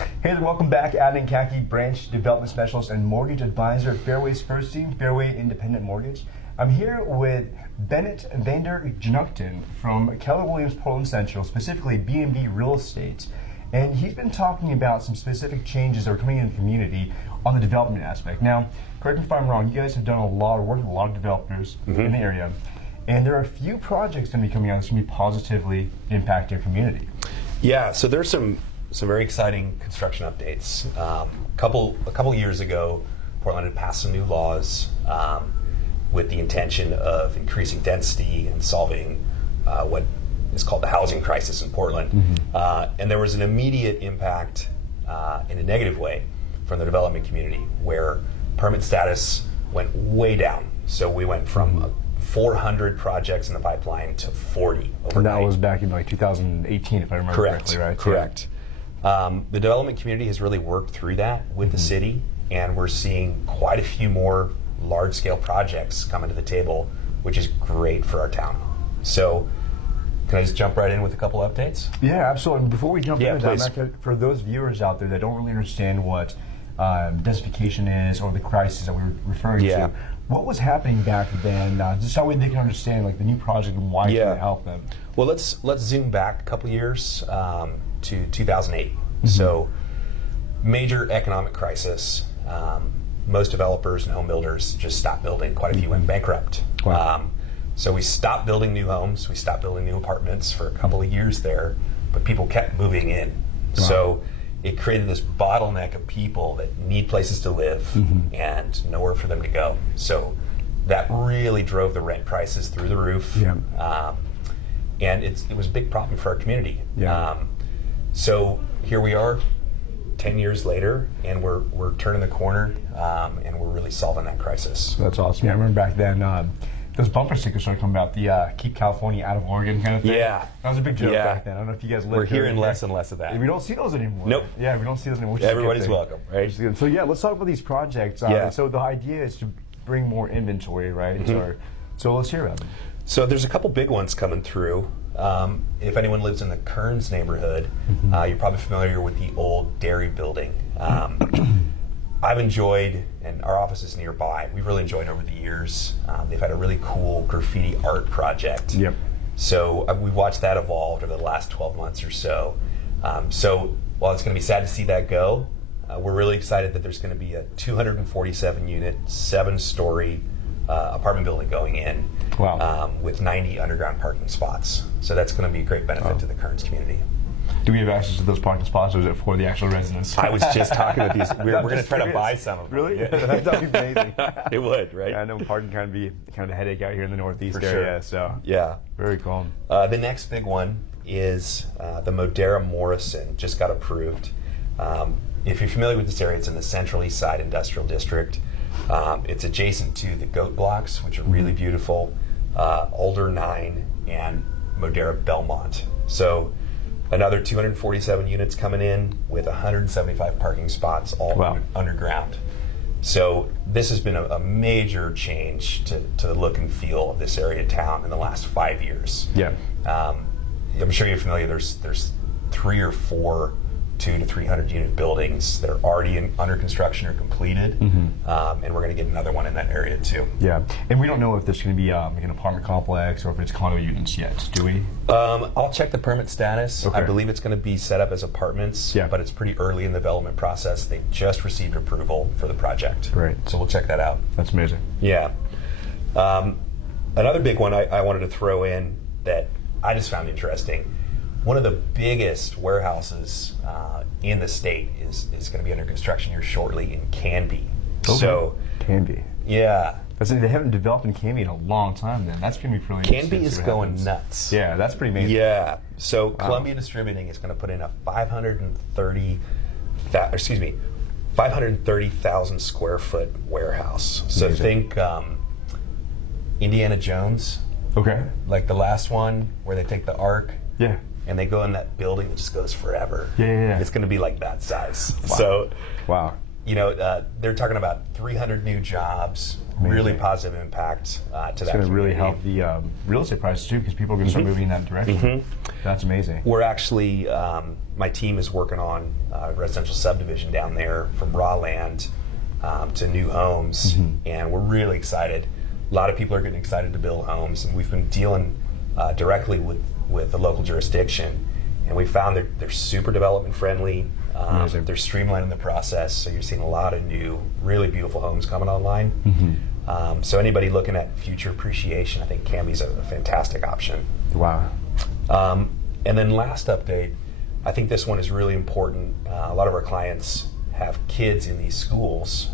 Hey there, welcome back. Adnan Khaki, Branch Development Specialist and Mortgage Advisor at Fairway's first team, Fairway Independent Mortgage. I'm here with Bennet Vander Genugten from Keller Williams Portland Central, specifically B&B Real Estate. And he's been talking about some specific changes that are coming in the community on the development aspect. Now, correct me if I'm wrong, you guys have done a lot of work with a lot of developers in the area. And there are a few projects going to be coming out that's going to be positively impact your community. Yeah, so there's some very exciting construction updates. A couple years ago, Portland had passed some new laws with the intention of increasing density and solving what is called the housing crisis in Portland. And there was an immediate impact in a negative way from the development community, where permit status went way down. So we went from 400 projects in the pipeline to 40 overnight. And that was back in like 2018, if I remember correctly, right? Correct. The development community has really worked through that with the city, and we're seeing quite a few more large-scale projects coming to the table, which is great for our town. So, can I just jump right in with a couple updates? Yeah, absolutely. Before we jump into please. that, for those viewers out there that don't really understand what densification is or the crisis that we were referring to, what was happening back then? Just so they can understand like the new project and why it's going to help them. Well, let's zoom back a couple years to 2008. So, major economic crisis. Most developers and home builders just stopped building. Quite a few went bankrupt. Wow. So we stopped building new homes. We stopped building new apartments for a couple of years there, but people kept moving in. Wow. So it created this bottleneck of people that need places to live and nowhere for them to go. So that really drove the rent prices through the roof. And it was a big problem for our community. So here we are, 10 years later, and we're turning the corner, and we're really solving that crisis. That's awesome. Yeah, I remember back then, those bumper stickers started coming out, the Keep California Out of Oregon kind of thing. Yeah. That was a big joke back then. I don't know if you guys lived We're hearing less and less of that. We don't see those anymore. Nope. Yeah, we don't see those anymore. Everybody's welcome, right? So yeah, let's talk about these projects. So the idea is to bring more inventory, right? So let's hear about them. So there's a couple big ones coming through. If anyone lives in the Kearns neighborhood, you're probably familiar with the old dairy building. I've enjoyed, and our office is nearby, we've really enjoyed over the years. They've had a really cool graffiti art project. So we've watched that evolve over the last 12 months or so. So while it's going to be sad to see that go, we're really excited that there's going to be a 247 unit, 7-story apartment building going in. Wow. With 90 underground parking spots. So that's going to be a great benefit to the Kearns community. Do we have access to those parking spots, or is it for the actual residents? I was just talking with these. We're going to try to buy some of them. Really? Yeah. That'd be amazing. It would, right? Yeah, I know parking can be kind of a headache out here in the Northeast For area. sure. So yeah, very cool. The next big one is the Modera Morrison just got approved. If you're familiar with this area, it's in the Central East Side Industrial District. It's adjacent to the Goat Blocks, which are really beautiful, Alder 9 and Modera Belmont. So another 247 units coming in with 175 parking spots, all underground. So this has been a major change to the look and feel of this area of town in the last 5 years. Yeah. I'm sure you're familiar. There's 3 or 4 200 to 300 unit buildings that are already under construction or completed, and we're going to get another one in that area too. Yeah, and we don't know if there's going to be like an apartment complex or if it's condo units yet, do we? I'll check the permit status. Okay. I believe it's going to be set up as apartments, but it's pretty early in the development process. They just received approval for the project. Great. So we'll check that out. That's amazing. Yeah. Another big one I wanted to throw in that I just found interesting. One of the biggest warehouses in the state is going to be under construction here shortly in Canby. Okay. So Canby. Yeah. They haven't developed in Canby in a long time then. That's going to be pretty interesting. Canby is going nuts. Yeah, that's pretty amazing. Yeah. So Columbia Distributing is going to put in a 530,000 square foot warehouse. So amazing. think Indiana Jones. Okay. Like the last one where they take the Ark. Yeah. And they go in that building that just goes forever. Yeah. It's going to be like that size. Wow. So, wow. You know, they're talking about 300 new jobs, really positive impact to that It's going to really community. help the real estate prices too, because people are going to start moving in that direction. That's amazing. We're actually, my team is working on residential subdivision down there from raw land to new homes, and we're really excited. A lot of people are getting excited to build homes, and we've been dealing directly with the local jurisdiction, and we found that they're super development friendly. They're streamlining the process, so you're seeing a lot of new, really beautiful homes coming online. So anybody looking at future appreciation, I think Camby's a fantastic option. Wow. And then last update, I think this one is really important. A lot of our clients have kids in these schools.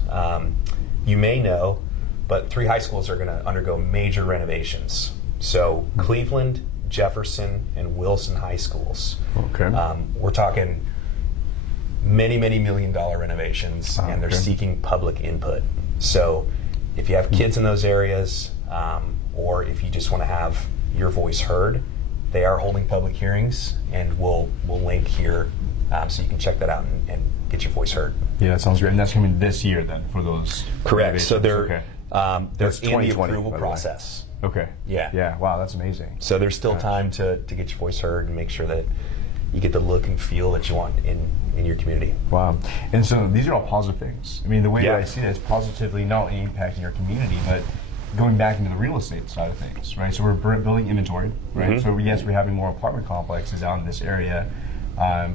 You may know, but 3 high schools are going to undergo major renovations. So Cleveland, Jefferson, and Wilson high schools. Okay. We're talking many, many $million-dollar renovations, and they're seeking public input. So if you have kids in those areas, or if you just want to have your voice heard, they are holding public hearings, and we'll link here so you can check that out and get your voice heard. Yeah, that sounds great. And that's coming this year then for those. Correct. So they're That's in the 2020, approval by the way. process. Okay. Yeah. Yeah. Wow, that's amazing. So there's still time to get your voice heard and make sure that you get the look and feel that you want in your community. Wow. And so these are all positive things. I mean, the way Yeah. that I see this positively not only impacting your community, but going back into the real estate side of things, right? So we're building inventory, right? So yes, we're having more apartment complexes out in this area,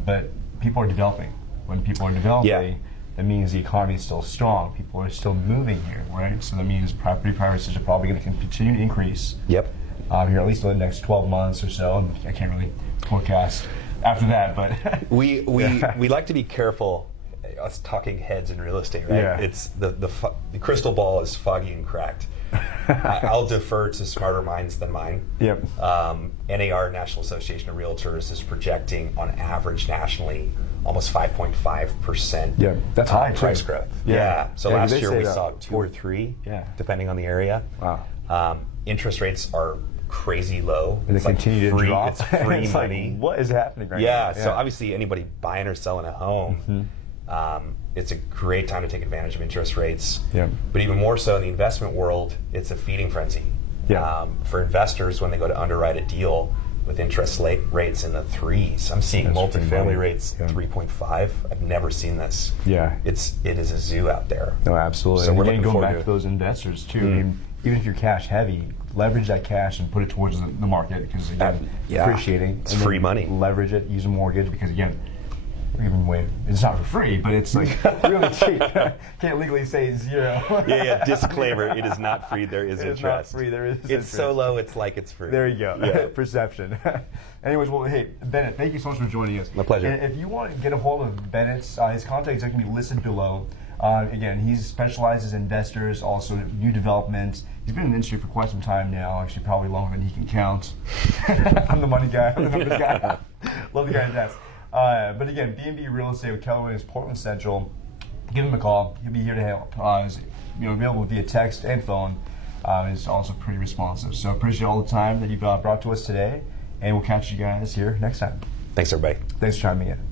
but people are developing. When people are developing, that means the economy is still strong. People are still moving here, right? So that means property prices are probably going to continue to increase. Yep. Here at least in the next 12 months or so. And I can't really forecast after that, but We like to be careful. Us talking heads in real estate, right? Yeah. It's the crystal ball is foggy and cracked. I'll defer to smarter minds than mine. Yep. NAR, National Association of Realtors, is projecting on average nationally almost 5.5%. Yeah, that's high, price too. growth. Yeah. So Yeah, 'cause last they year say we that saw 2 or 3, depending on the area. Wow. Interest rates are crazy low. And they It's like continue to free, drop. It's free It's money. like, what is happening right Yeah, now? so obviously anybody buying or selling a home, it's a great time to take advantage of interest rates. Yeah. But even more so in the investment world, it's a feeding frenzy. Yeah. For investors, when they go to underwrite a deal with interest rates in the 3s, I'm seeing That's free money. multifamily rates Yeah. 3.5. I've never seen this. Yeah. It is a zoo out there. No, absolutely. So And we're again, looking going forward back to to it. those investors too. I mean, even if you're cash heavy, leverage that cash and put it towards the market because again, Yeah. appreciating. It's and then free money. Leverage it, use a mortgage because again, we're giving away. It's not for free, but it's like really cheap. Can't legally say it's zero. Yeah. Disclaimer: it is not free. There is It's interest. not free. There is. It's so interest. low. It's like it's free. There you go. Yeah. Perception. Anyways, well, hey, Bennett, thank you so much for joining us. My pleasure. And if you want to get a hold of Bennett's, his contact is going to be listed below. Again, he specializes in investors, also new developments. He's been in the industry for quite some time now, actually probably longer than he can count. I'm the money guy. I'm the numbers guy. Love the guy to death. But again, B&B Real Estate with Keller Williams, Portland Central. Give him a call. He'll be here to help. He's available via text and phone. He's also pretty responsive. So appreciate all the time that you've brought to us today, and we'll catch you guys here next time. Thanks, everybody. Thanks for chiming in.